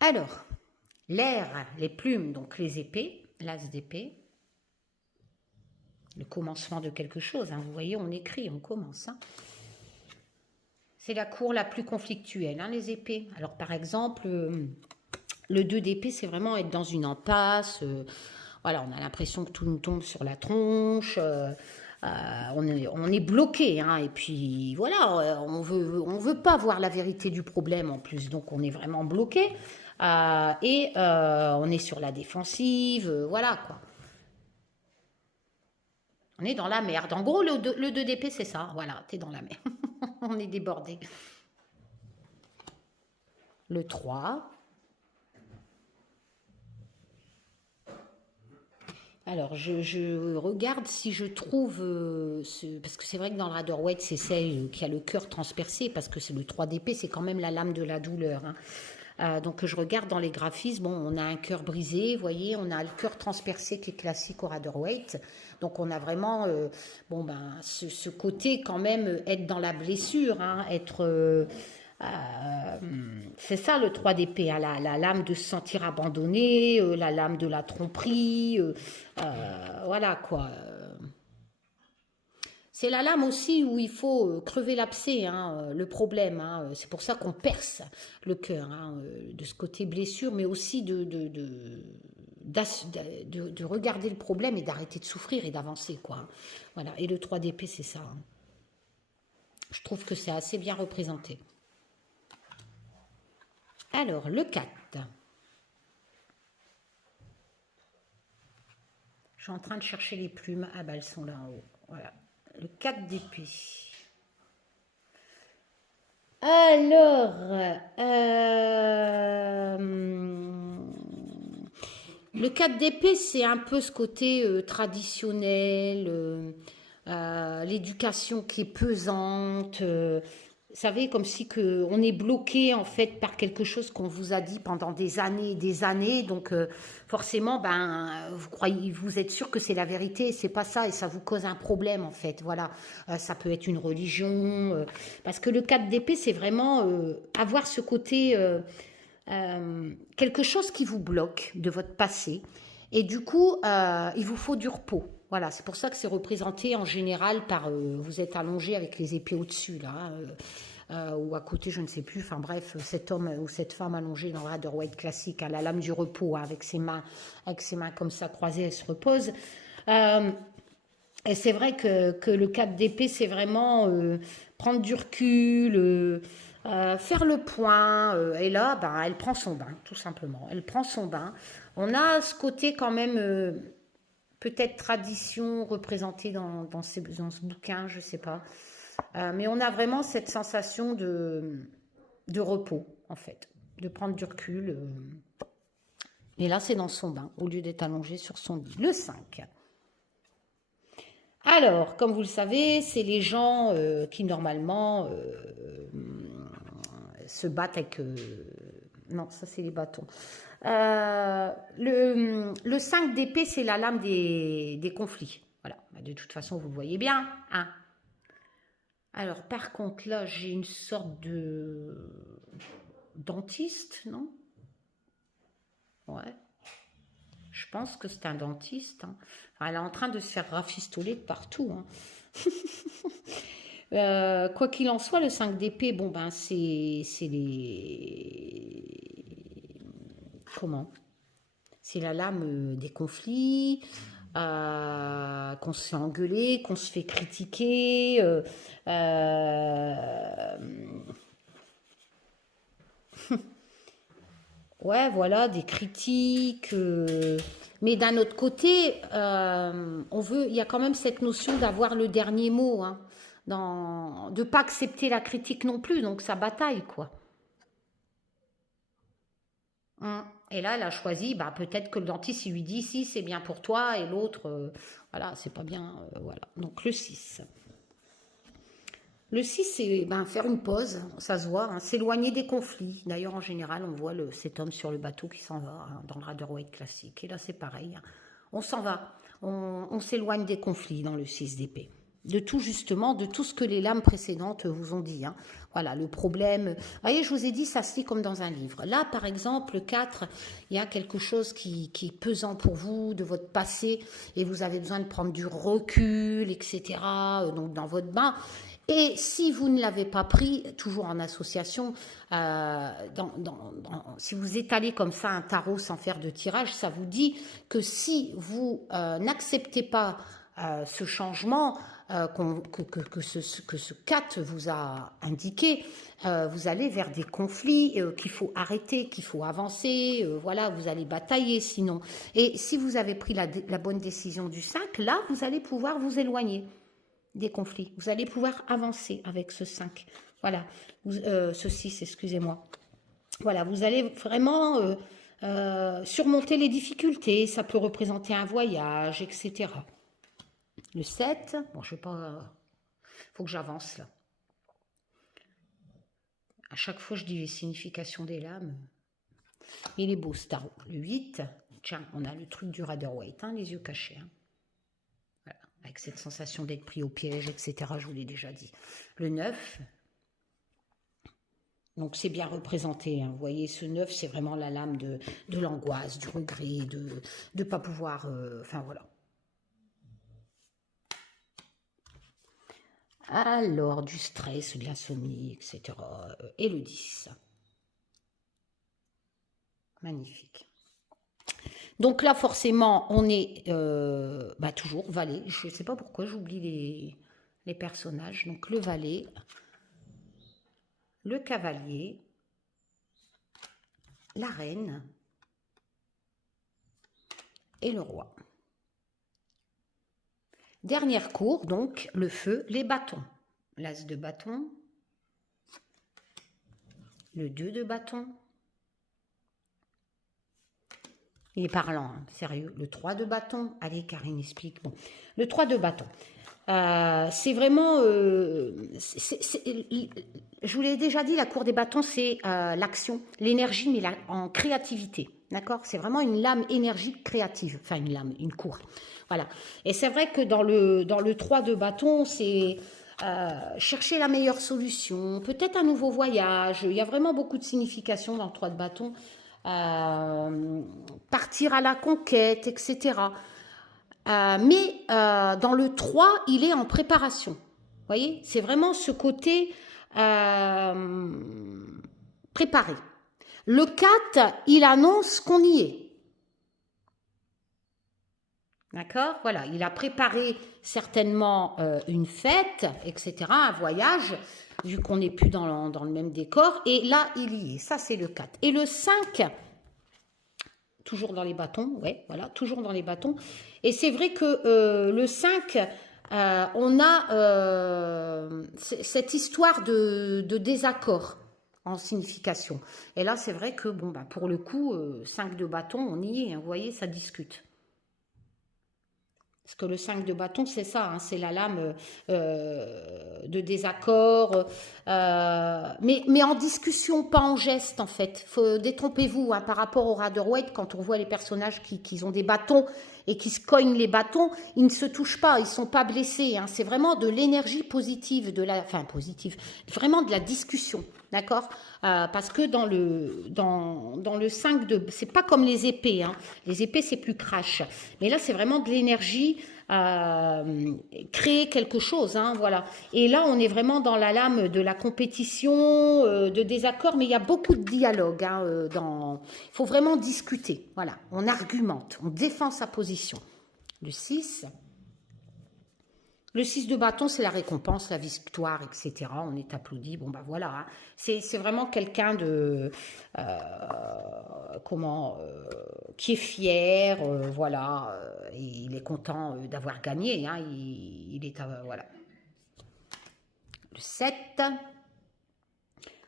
Alors, l'air, les plumes, donc les épées, l'as d'épée. Le commencement de quelque chose, hein. Vous voyez, on écrit, on commence. Hein. C'est la cour la plus conflictuelle, hein, les épées. Alors, par exemple, le 2 d'épée, c'est vraiment être dans une impasse. Voilà, on a l'impression que tout nous tombe sur la tronche. On est bloqué. Hein, et puis, voilà, on veut pas voir la vérité du problème en plus. Donc, on est vraiment bloqué. Et on est sur la défensive. Voilà, quoi. On est dans la merde. En gros, le 2 d'épée, c'est ça. Voilà, t'es dans la merde. On est débordé. Le 3. Alors, je regarde si je trouve... parce que c'est vrai que dans le Rider-Waite, c'est celle qui a le cœur transpercé, parce que c'est le 3 d'épée, c'est quand même la lame de la douleur. Hein. Donc, je regarde dans les graphismes, bon, on a un cœur brisé, vous voyez, on a le cœur transpercé qui est classique au Rider-Waite. Donc, on a vraiment bon, ben, ce côté quand même, être dans la blessure, hein, être... c'est ça le 3 d'épée, hein, la lame de se sentir abandonné, la lame de la tromperie, voilà quoi. C'est la lame aussi où il faut crever l'abcès, hein, le problème. Hein, c'est pour ça qu'on perce le cœur, hein, de ce côté blessure, mais aussi de regarder le problème et d'arrêter de souffrir et d'avancer, quoi. Voilà. Et le 3 d'épée, c'est ça. Hein. Je trouve que c'est assez bien représenté. Alors, le 4. Je suis en train de chercher les plumes. Ah bah, elles sont là en haut. Voilà. Le 4 d'épée. Alors, le 4 d'épée, c'est un peu ce côté traditionnel, l'éducation qui est pesante, vous savez, comme si on est bloqué en fait par quelque chose qu'on vous a dit pendant des années et des années. Donc forcément, ben vous êtes sûr que c'est la vérité, et c'est pas ça, et ça vous cause un problème en fait. Voilà, ça peut être une religion, parce que le 4 d'épée, c'est vraiment avoir ce côté quelque chose qui vous bloque de votre passé, et du coup, il vous faut du repos. Voilà, c'est pour ça que c'est représenté en général par... vous êtes allongé avec les épées au-dessus, là, ou à côté, je ne sais plus. Enfin bref, cet homme ou cette femme allongée dans le Rider-Waite classique, à la lame du repos, hein, avec ses mains comme ça croisées, elle se repose. Et c'est vrai que le 4 d'épée, c'est vraiment prendre du recul, faire le point, et là, ben, elle prend son bain, tout simplement. Elle prend son bain. On a ce côté quand même, peut-être tradition représentée dans ce bouquin, je sais pas. Mais on a vraiment cette sensation de repos, en fait, de prendre du recul. Et là, c'est dans son bain, au lieu d'être allongé sur son lit. Le 5. Alors, comme vous le savez, c'est les gens qui, normalement, se battent avec... non, ça, c'est les bâtons. Le 5 d'épée, c'est la lame des conflits. Voilà, de toute façon, vous le voyez bien. Hein. Alors, par contre, là, j'ai une sorte de dentiste, non? Ouais. Je pense que c'est un dentiste. Hein. Enfin, elle est en train de se faire rafistoler de partout. Hein. Quoi qu'il en soit, le 5 d'épée, bon, ben, c'est les... Comment? C'est la lame des conflits, qu'on se fait engueuler, qu'on se fait critiquer. Ouais, voilà, des critiques. Mais d'un autre côté, il y a quand même cette notion d'avoir le dernier mot, hein, de ne pas accepter la critique non plus, donc ça bataille, quoi. Et là, elle a choisi, bah, peut-être que le dentiste, il lui dit, si, c'est bien pour toi, et l'autre, voilà, c'est pas bien, voilà. Donc le 6. Le 6, c'est ben, faire une pause, ça se voit, hein, s'éloigner des conflits. D'ailleurs, en général, on voit cet homme sur le bateau qui s'en va, hein, dans le Rider-Waite classique. Et là, c'est pareil, hein. On s'en va, on s'éloigne des conflits dans le 6 d'épée. De tout, justement, de tout ce que les lames précédentes vous ont dit. Hein. Voilà, le problème. Vous voyez, je vous ai dit, ça se lit comme dans un livre. Là, par exemple, le 4, il y a quelque chose qui est pesant pour vous, de votre passé, et vous avez besoin de prendre du recul, etc., donc dans votre bain. Et si vous ne l'avez pas pris, toujours en association, si vous étalez comme ça un tarot sans faire de tirage, ça vous dit que si vous n'acceptez pas ce changement que ce 4 vous a indiqué, vous allez vers des conflits qu'il faut arrêter, qu'il faut avancer, voilà, vous allez batailler sinon. Et si vous avez pris la bonne décision du 5, là, vous allez pouvoir vous éloigner des conflits. Vous allez pouvoir avancer avec ce 5. Voilà, ce 6, excusez-moi. Voilà, vous allez vraiment surmonter les difficultés. Ça peut représenter un voyage, etc. Le 7, bon, je ne sais pas, faut que j'avance là. À chaque fois, je dis les significations des lames. Il est beau, ce tarot. Le 8, tiens, on a le truc du Rider-Waite, hein, les yeux cachés. Hein. Avec cette sensation d'être pris au piège, etc. Je vous l'ai déjà dit. Le 9, donc c'est bien représenté. Hein. Vous voyez, ce 9, c'est vraiment la lame de l'angoisse, du regret, de ne pas pouvoir... enfin, voilà. Alors, du stress, de l'insomnie, etc. Et le 10. Magnifique. Donc là, forcément, on est toujours valet. Je ne sais pas pourquoi j'oublie les personnages. Donc le valet, le cavalier, la reine et le roi. Dernière cour, donc le feu, les bâtons. L'as de bâton, le 2 de bâton. Il est parlant, hein, sérieux. Le 3 de bâton. Allez, Karine, explique. Bon. Le 3 de bâton. C'est vraiment... je vous l'ai déjà dit, la cour des bâtons, c'est l'action, l'énergie, mais en créativité. D'accord? C'est vraiment une lame énergique créative. Enfin, une lame, une cour. Voilà. Et c'est vrai que dans le 3 de bâton, c'est... chercher la meilleure solution, peut-être un nouveau voyage. Il y a vraiment beaucoup de significations dans le 3 de bâton. Partir à la conquête, etc. Mais dans le 3, il est en préparation. Vous voyez, c'est vraiment ce côté préparé. Le 4, il annonce qu'on y est. D'accord? Voilà, il a préparé certainement une fête, etc., un voyage, vu qu'on n'est plus dans le même décor. Et là, il y est. Ça, c'est le 4. Et le 5, toujours dans les bâtons, ouais, voilà, toujours dans les bâtons. Et c'est vrai que le 5, on a cette histoire de désaccord en signification. Et là, c'est vrai que, bon, bah, pour le coup, 5 de bâton, on y est, hein, vous voyez, ça discute. Parce que le 5 de bâton, c'est ça, hein, c'est la lame de désaccord, mais en discussion, pas en geste en fait. Détrompez-vous hein, par rapport au Rider-Waite, quand on voit les personnages qui ont des bâtons et qui se cognent les bâtons, ils ne se touchent pas, ils ne sont pas blessés. Hein, c'est vraiment de l'énergie positive, enfin positive, vraiment de la discussion, d'accord parce que dans le 5 de... C'est pas comme les épées, hein. Les épées c'est plus crash. Mais là c'est vraiment de l'énergie, créer quelque chose, hein, voilà. Et là on est vraiment dans la lame de la compétition, de désaccord, mais il y a beaucoup de dialogue. Hein, il faut vraiment discuter, voilà. On argumente, on défend sa position. Le 6... Le 6 de bâton, c'est la récompense, la victoire, etc. On est applaudi. Bon, ben voilà. Hein. C'est vraiment quelqu'un de... qui est fier, voilà. Et il est content d'avoir gagné. Hein, il est... voilà. Le 7.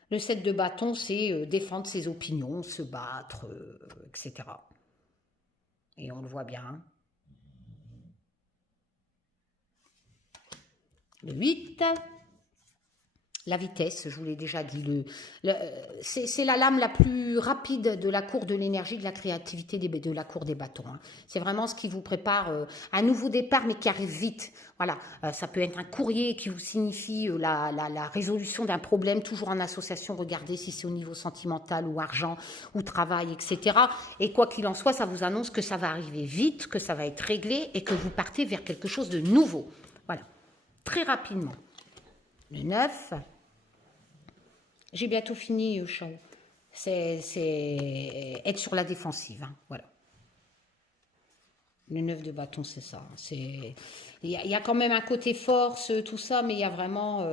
Le 7 de bâton, c'est défendre ses opinions, se battre, etc. Et on le voit bien. Le 8, la vitesse, je vous l'ai déjà dit, c'est la lame la plus rapide de la cour de l'énergie, de la créativité, de la cour des bâtons. Hein. C'est vraiment ce qui vous prépare un nouveau départ, mais qui arrive vite. Voilà, ça peut être un courrier qui vous signifie la résolution d'un problème, toujours en association, regardez si c'est au niveau sentimental ou argent ou travail, etc. Et quoi qu'il en soit, ça vous annonce que ça va arriver vite, que ça va être réglé et que vous partez vers quelque chose de nouveau. Voilà. Très rapidement. Le 9, j'ai bientôt fini, Chao. C'est être sur la défensive, hein, voilà. Le 9 de bâton, c'est ça. Il y a quand même un côté force, tout ça, mais il y a vraiment...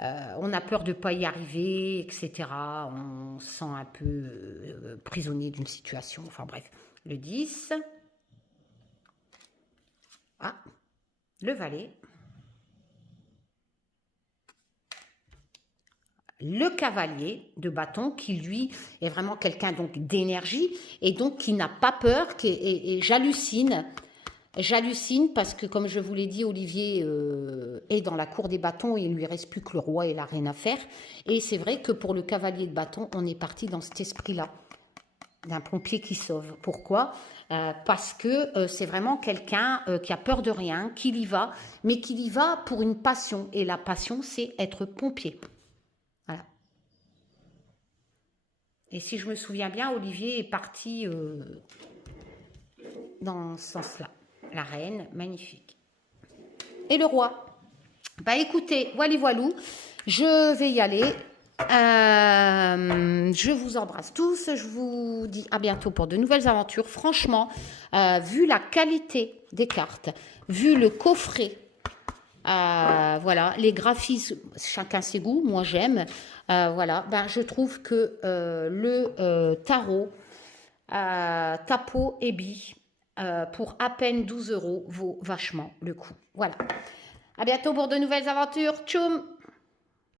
on a peur de ne pas y arriver, etc. On se sent un peu prisonnier d'une situation. Enfin bref. Le 10. Ah, le valet. Le cavalier de bâton qui lui est vraiment quelqu'un donc d'énergie et donc qui n'a pas peur et j'hallucine parce que comme je vous l'ai dit, Olivier est dans la cour des bâtons et il lui reste plus que le roi et la reine à faire et c'est vrai que pour le cavalier de bâton on est parti dans cet esprit là d'un pompier qui sauve. Pourquoi parce que c'est vraiment quelqu'un qui a peur de rien, qui y va, mais qui y va pour une passion et la passion c'est être pompier. Voilà. Et si je me souviens bien, Olivier est parti dans ce sens-là. La reine, magnifique. Et le roi. Bah écoutez, voilou, je vais y aller. Je vous embrasse tous. Je vous dis à bientôt pour de nouvelles aventures. Franchement, vu la qualité des cartes, vu le coffret, voilà, les graphismes, chacun ses goûts, moi j'aime. Voilà, ben, je trouve que le tarot Tapo Ebi pour à peine 12 € vaut vachement le coup. Voilà. À bientôt pour de nouvelles aventures. Tchoum!